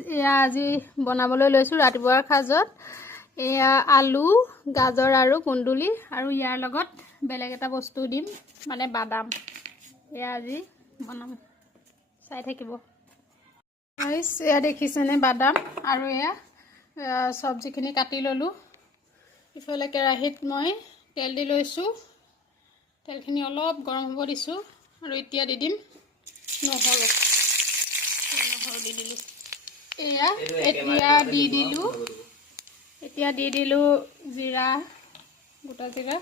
আজি বনাবলৈ লৈছোঁ ৰাতিপুৱাৰ সাজত। এয়া আলু, গাজৰ আৰু কুন্দুলি, আৰু ইয়াৰ লগত বেলেগ এটা বস্তু দিম, মানে বাদাম। এয়া আজি বনাম, চাই থাকিব। এয়া দেখিছেনে বাদাম, আৰু এয়া চব্জিখিনি কাটি ল'লোঁ। ইফালে কেৰাহীত মই তেল দি লৈছোঁ। তেলখিনি অলপ গৰম হ'ব দিছোঁ, আৰু এতিয়া দি দিম নহৰু। দি দিলোঁ। এতিয়া দি দিলোঁ জিৰা, গোটা জিৰা,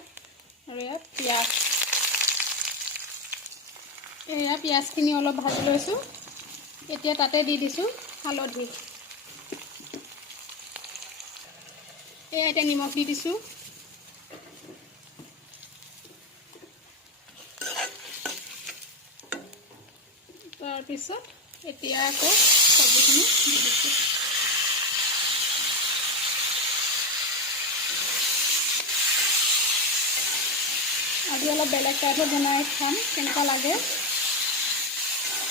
আৰু ইয়াত পিঁয়াজ। পিঁয়াজখিনি অলপ ভাজি লৈছোঁ। এতিয়া তাতে দি দিছোঁ হালধি। এতিয়া নিমখ দি দিছোঁ। তাৰপিছত এতিয়া আকৌ চব্জিখিনি দি দিছোঁ। আজি অলপ বেলেগ টাইপত বনাই খাম, কেনেকুৱা লাগে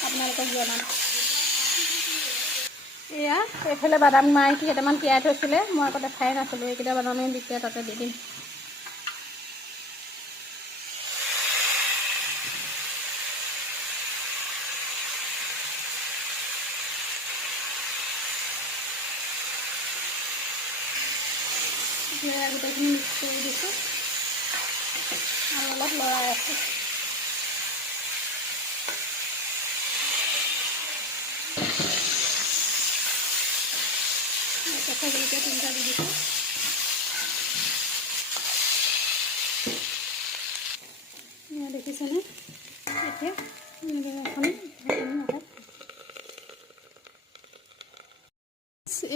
আপোনালোকক জনাম। এয়া এইফালে বাদাম মাৰি কেইটামান তিয়াই থৈছিলে, মই আকৌ দেখাই নাছিলোঁ। এইকেইটা বাদামেই দিছে, তাতে দি দিম। গোটেইখিনি মিক্স কৰি দিছোঁ, আৰু অলপ লৰাই আছোঁ। কেঁচা জলকীয়া 3টা দি দিছোঁ। দেখিছেনে? এতিয়া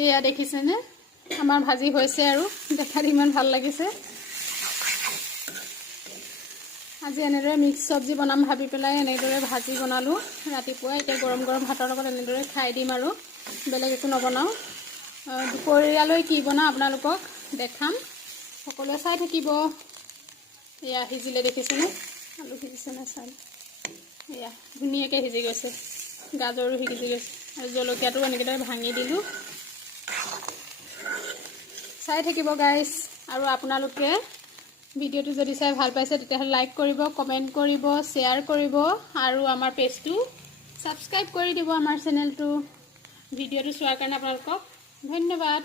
এয়া দেখিছেনে, আমাৰ ভাজি হৈছে, আৰু দেখাত ইমান ভাল লাগিছে। আজি এনেদৰে মিক্স চব্জি বনাম ভাবি পেলাই এনেদৰে ভাজি বনালোঁ ৰাতিপুৱা। এতিয়া গৰম গৰম ভাতৰ লগত এনেদৰে খাই দিম, আৰু বেলেগ একো নবনাওঁ। দুপৰীয়ালৈ কি বনাওঁ আপোনালোকক দেখাম, সকলোৱে চাই থাকিব। এয়া সিজিলে দেখিছেনে, আলু সিজিছেনে চাই। এয়া ধুনীয়াকৈ সিজি গৈছে, গাজৰো সিজি গৈছে, আৰু জলকীয়াটো এনেকৈ ভাঙি দিলোঁ। চাই থাকিব গাইজ, আৰু আপোনালোকে ভিডিঅ'টো যদি চাই ভাল পাইছে তেতিয়াহ'লে লাইক কৰিব, কমেণ্ট কৰিব, শ্বেয়াৰ কৰিব, আৰু আমাৰ পেজটো ছাবস্ক্ৰাইব কৰি দিব, আমাৰ চেনেলটো। ভিডিঅ'টো চোৱাৰ কাৰণে আপোনালোকক ধন্যবাদ।